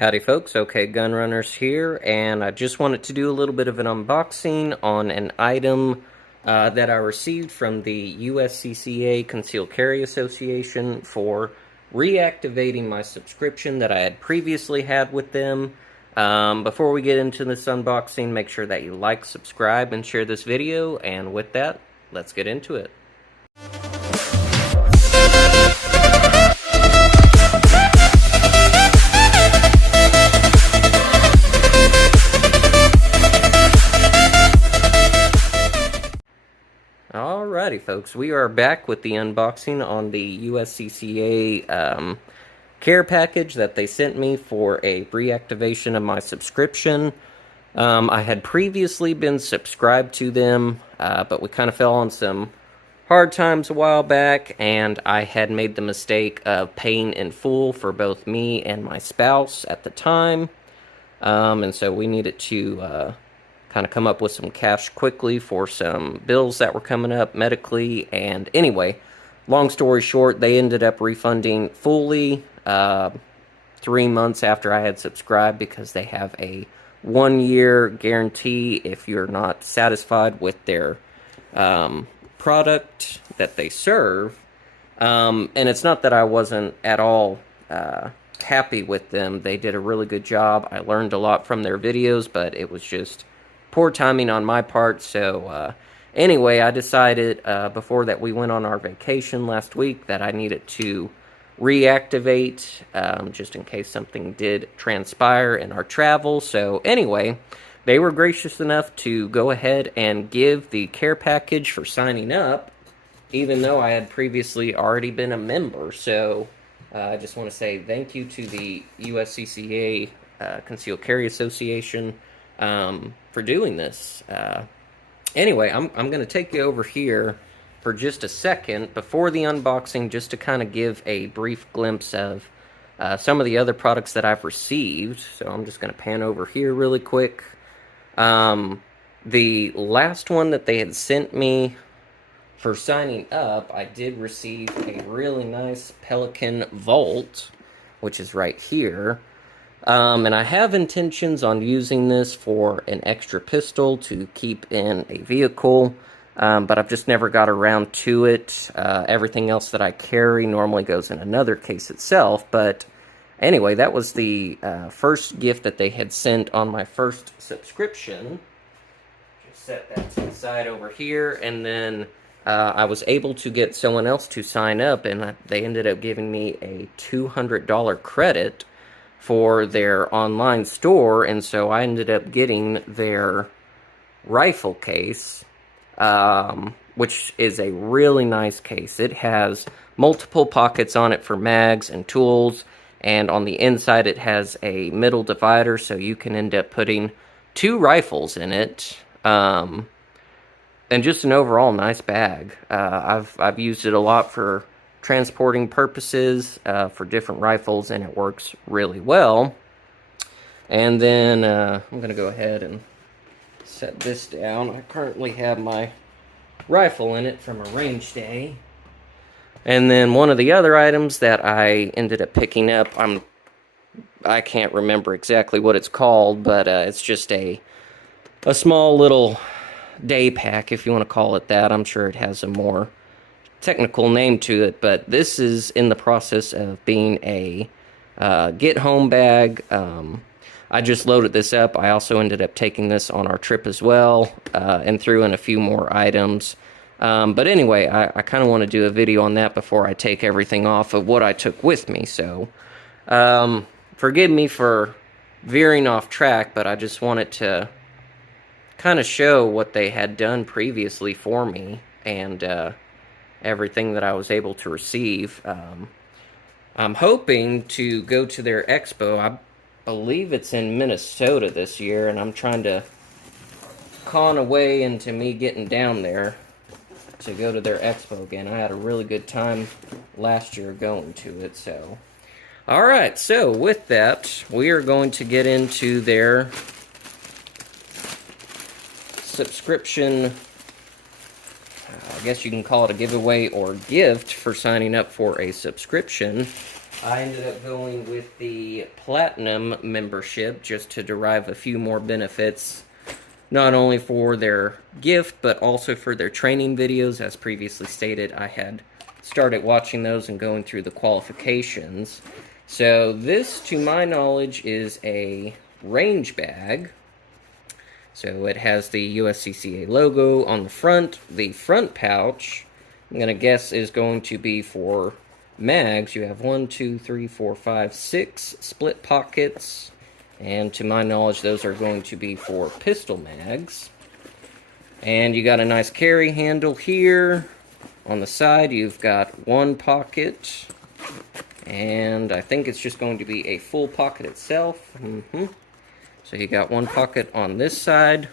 Howdy folks, OK-GUNRUNNERS here, and I just wanted to do a little bit of an unboxing on an item that I received from the USCCA Concealed Carry Association for reactivating my subscription that I had previously had with them. Before we get into this unboxing, make sure that you like, subscribe, and share this video, and with that, let's get into it. Alrighty folks, we are back with the unboxing on the USCCA care package that they sent me for a reactivation of my subscription. I had previously been subscribed to them, but we kind of fell on some hard times a while back, and I had made the mistake of paying in full for both me and my spouse at the time, and so we needed to kind of come up with some cash quickly for some bills that were coming up medically. And anyway, long story short, they ended up refunding fully 3 months after I had subscribed, because they have a 1-year guarantee if you're not satisfied with their product that they serve. And it's not that I wasn't at all happy with them. They did a really good job. I learned a lot from their videos, but it was just poor timing on my part. So anyway, I decided before that we went on our vacation last week that I needed to reactivate just in case something did transpire in our travel. So anyway, they were gracious enough to go ahead and give the care package for signing up, even though I had previously already been a member. So I just want to say thank you to the USCCA Concealed Carry Association for doing this. Anyway, I'm going to take you over here for just a second before the unboxing, just to kind of give a brief glimpse of some of the other products that I've received. So I'm just going to pan over here really quick. The last one that they had sent me for signing up, I did receive a really nice Pelican Vault, which is right here. And I have intentions on using this for an extra pistol to keep in a vehicle, but I've just never got around to it. Everything else that I carry normally goes in another case itself. But anyway, that was the first gift that they had sent on my first subscription. Just set that to the side over here, and then I was able to get someone else to sign up, and they ended up giving me a $200 credit for their online store, and so I ended up getting their rifle case, which is a really nice case. It has multiple pockets on it for mags and tools, and on the inside it has a middle divider, so you can end up putting 2 rifles in it, and just an overall nice bag. I've used it a lot for transporting purposes for different rifles, and it works really well. And then I'm going to go ahead and set this down. I currently have my rifle in it from a range day. And then one of the other items that I ended up picking up, I can't remember exactly what it's called, but it's just a small little day pack, if you want to call it that. I'm sure it has a more technical name to it, but this is in the process of being a get home bag. I just loaded this up. I also ended up taking this on our trip as well, and threw in a few more items. But anyway, I kind of want to do a video on that before I take everything off of what I took with me. So forgive me for veering off track, but I just wanted to kind of show what they had done previously for me, and everything that I was able to receive. I'm hoping to go to their expo. I believe it's in Minnesota this year, and I'm trying to con a way into me getting down there to go to their expo again. I had a really good time last year going to it. So alright, so with that, we are going to get into their subscription, I guess you can call it a giveaway or gift for signing up for a subscription. I ended up going with the Platinum membership just to derive a few more benefits, not only for their gift, but also for their training videos. As previously stated, I had started watching those and going through the qualifications. So this, to my knowledge, is a range bag. So it has the USCCA logo on the front. The front pouch, I'm going to guess, is going to be for mags. You have 1, 2, 3, 4, 5, 6 split pockets. And to my knowledge, those are going to be for pistol mags. And you got a nice carry handle here. On the side, you've got one pocket. And I think it's just going to be a full pocket itself. So you got one pocket on this side.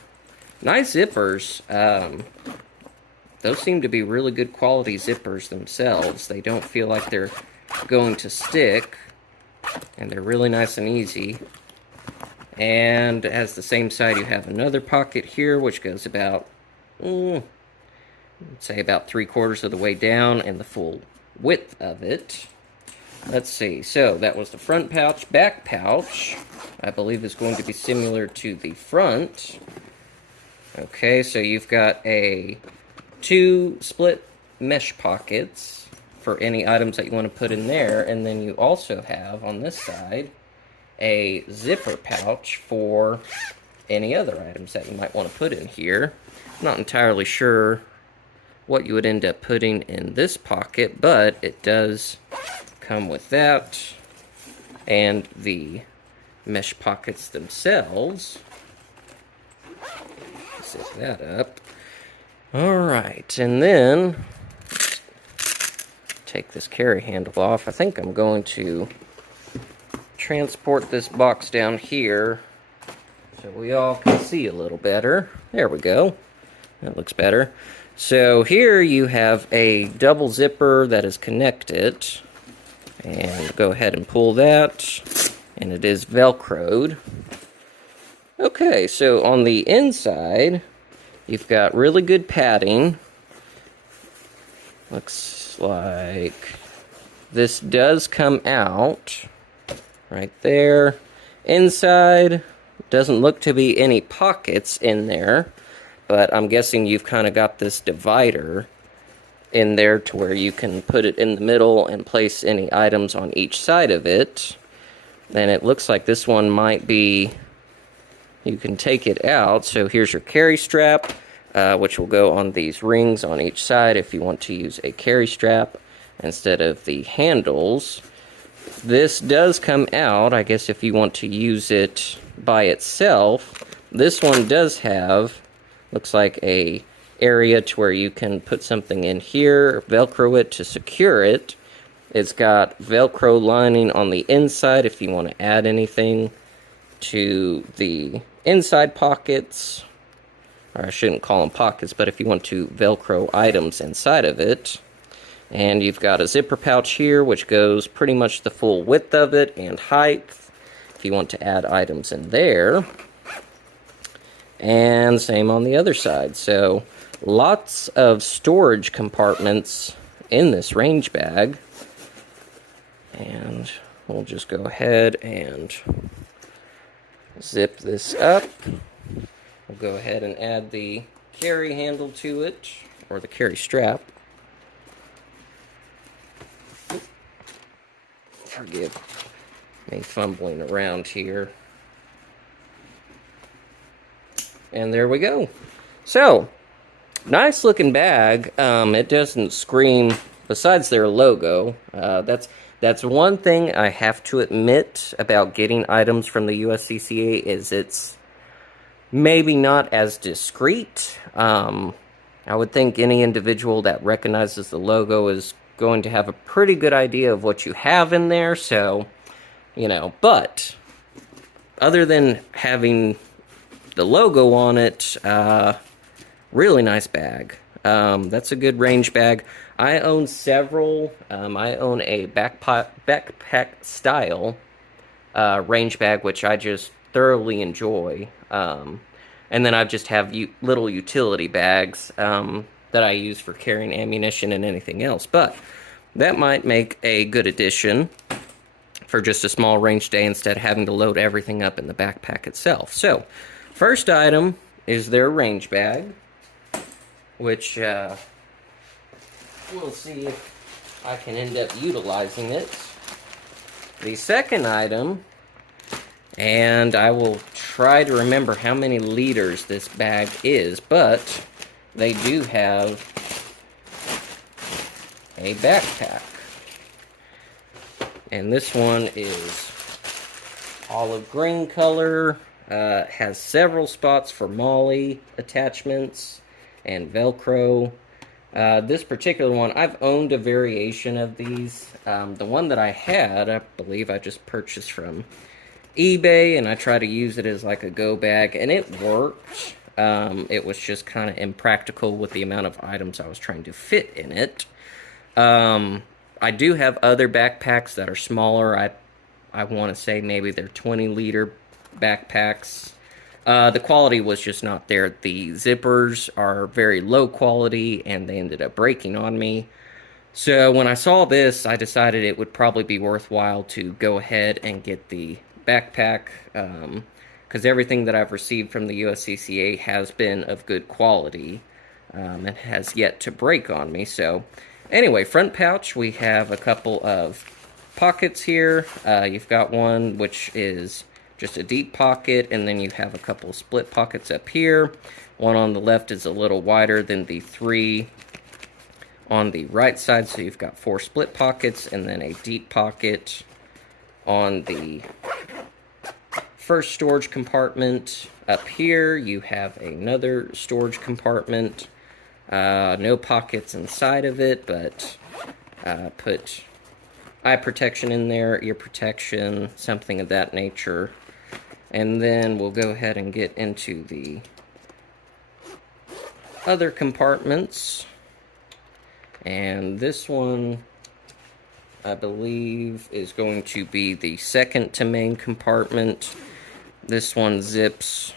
Nice zippers. Those seem to be really good quality zippers themselves. They don't feel like they're going to stick. And they're really nice and easy. And as the same side, you have another pocket here, which goes about, say about 3/4 of the way down and the full width of it. Let's see, so that was the front pouch. Back pouch, I believe, is going to be similar to the front. Okay, so you've got 2 split mesh pockets for any items that you want to put in there, and then you also have, on this side, a zipper pouch for any other items that you might want to put in here. I'm not entirely sure what you would end up putting in this pocket, but it does come with that and the mesh pockets themselves. Zip that up. Alright, and then take this carry handle off. I think I'm going to transport this box down here so we all can see a little better. There we go. That looks better. So here you have a double zipper that is connected. And go ahead and pull that. And it is Velcroed. Okay, so on the inside, you've got really good padding. Looks like this does come out right there. Inside, doesn't look to be any pockets in there, but I'm guessing you've kind of got this divider in there to where you can put it in the middle and place any items on each side of it. And it looks like this one might be, you can take it out. So here's your carry strap, which will go on these rings on each side if you want to use a carry strap instead of the handles. This does come out, I guess, if you want to use it by itself. This one does have, looks like a area to where you can put something in here, Velcro it to secure it. It's got Velcro lining on the inside if you want to add anything to the inside pockets. Or I shouldn't call them pockets, but if you want to Velcro items inside of it. And you've got a zipper pouch here, which goes pretty much the full width of it and height if you want to add items in there. And same on the other side. So lots of storage compartments in this range bag. And we'll just go ahead and zip this up. We'll go ahead and add the carry handle to it, or the carry strap. Forgive me fumbling around here. And there we go. So, nice looking bag. It doesn't scream, besides their logo. That's one thing I have to admit about getting items from the USCCA is it's maybe not as discreet. I would think any individual that recognizes the logo is going to have a pretty good idea of what you have in there, so, you know, but other than having the logo on it, really nice bag. That's a good range bag. I own several. I own a backpack style range bag, which I just thoroughly enjoy. And then I just have little utility bags that I use for carrying ammunition and anything else. But that might make a good addition for just a small range day instead of having to load everything up in the backpack itself. So, first item is their range bag, which we'll see if I can end up utilizing it. The second item, and I will try to remember how many liters this bag is, but they do have a backpack. And this one is olive green color, has several spots for MOLLE attachments and Velcro. This particular one, I've owned a variation of these. The one that I had, I believe I just purchased from eBay, and I try to use it as like a go bag, and it worked. It was just kind of impractical with the amount of items I was trying to fit in it. I do have other backpacks that are smaller. I want to say maybe they're 20-liter backpacks. The quality was just not there. The zippers are very low quality, and they ended up breaking on me. So when I saw this, I decided it would probably be worthwhile to go ahead and get the backpack, because everything that I've received from the USCCA has been of good quality, and has yet to break on me. So anyway, front pouch, we have a couple of pockets here. You've got one which is just a deep pocket, and then you have a couple of split pockets up here. One on the left is a little wider than the three on the right side, so you've got 4 split pockets, and then a deep pocket on the first storage compartment. Up here, you have another storage compartment. No pockets inside of it, but put eye protection in there, ear protection, something of that nature. And then we'll go ahead and get into the other compartments. And this one, I believe, is going to be the second to main compartment. This one zips,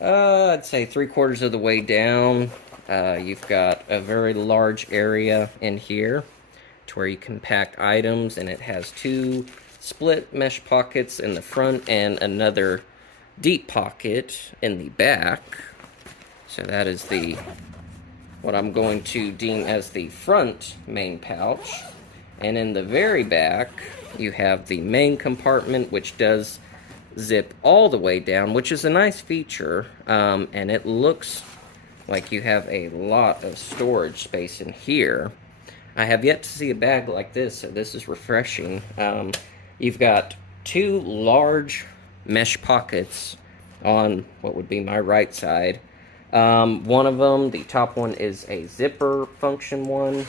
I'd say 3/4 of the way down. You've got a very large area in here to where you can pack items, and it has 2 split mesh pockets in the front and another deep pocket in the back. So that is what I'm going to deem as the front main pouch. And in the very back, you have the main compartment, which does zip all the way down, which is a nice feature, and it looks like you have a lot of storage space in here. I have yet to see a bag like this, so this is refreshing. You've got 2 large mesh pockets on what would be my right side. One of them, the top one, is a zipper function one,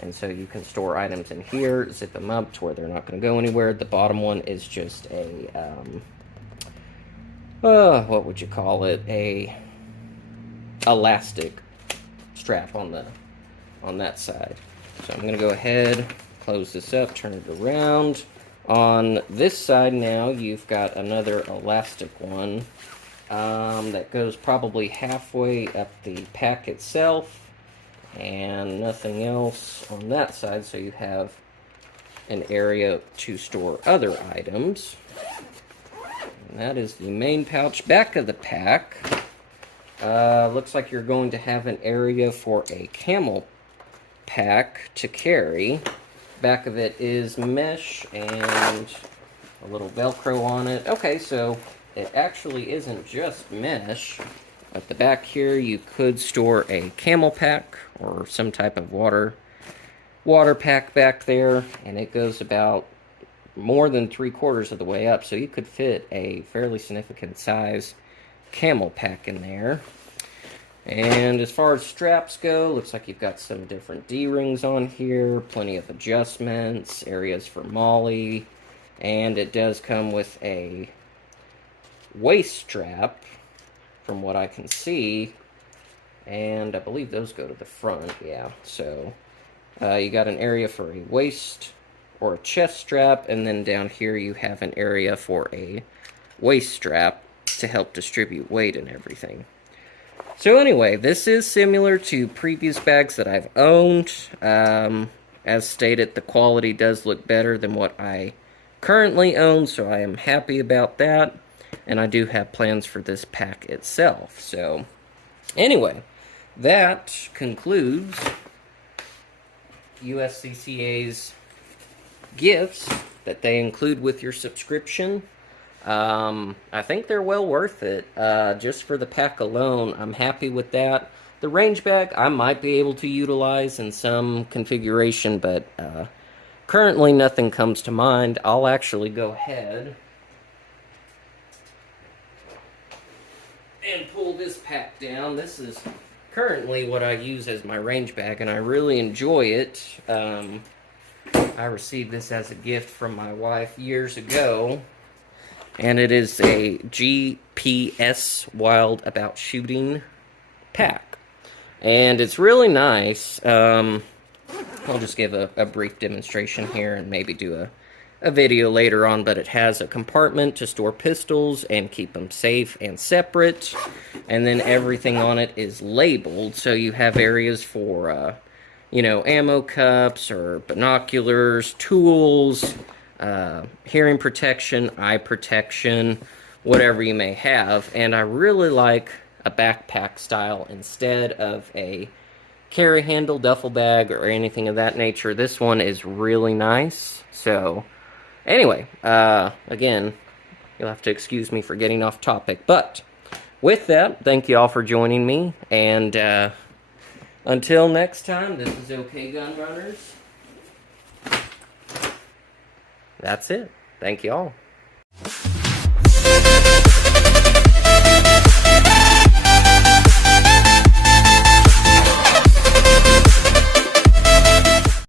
and so you can store items in here, zip them up to where they're not going to go anywhere. The bottom one is just a, what would you call it? A elastic strap on that side. So I'm going to go ahead, close this up, turn it around. On this side now, you've got another elastic one that goes probably halfway up the pack itself, and nothing else on that side, so you have an area to store other items. And that is the main pouch. Back of the pack, looks like you're going to have an area for a camel pack to carry. Back of it is mesh and a little Velcro on it. Okay, so it actually isn't just mesh. At the back here, you could store a camel pack or some type of water pack back there, and it goes about more than 3/4 of the way up, so you could fit a fairly significant size camel pack in there. And as far as straps go, looks like you've got some different D-rings on here, plenty of adjustments, areas for MOLLE, and it does come with a waist strap, from what I can see, and I believe those go to the front, yeah. So you got an area for a waist or a chest strap, and then down here you have an area for a waist strap to help distribute weight and everything. So anyway, this is similar to previous bags that I've owned. as stated, the quality does look better than what I currently own, so I am happy about that. And I do have plans for this pack itself. So, anyway, that concludes USCCA's gifts that they include with your subscription. I think they're well worth it. Just for the pack alone, I'm happy with that. The range bag, I might be able to utilize in some configuration, but currently nothing comes to mind. I'll actually go ahead and pull this pack down. This is currently what I use as my range bag, and I really enjoy it. I received this as a gift from my wife years ago, and it is a GPS Wild About Shooting pack, and it's really nice. I'll just give a brief demonstration here and maybe do a video later on, but it has a compartment to store pistols and keep them safe and separate, and then everything on it is labeled, so you have areas for you know, ammo cups or binoculars, tools, hearing protection, eye protection, whatever you may have. And I really like a backpack style instead of a carry handle duffel bag or anything of that nature. This one is really nice. So anyway, again, you'll have to excuse me for getting off topic, but with that, thank you all for joining me, and until next time, this is OK Gun Runners. That's it. Thank you all.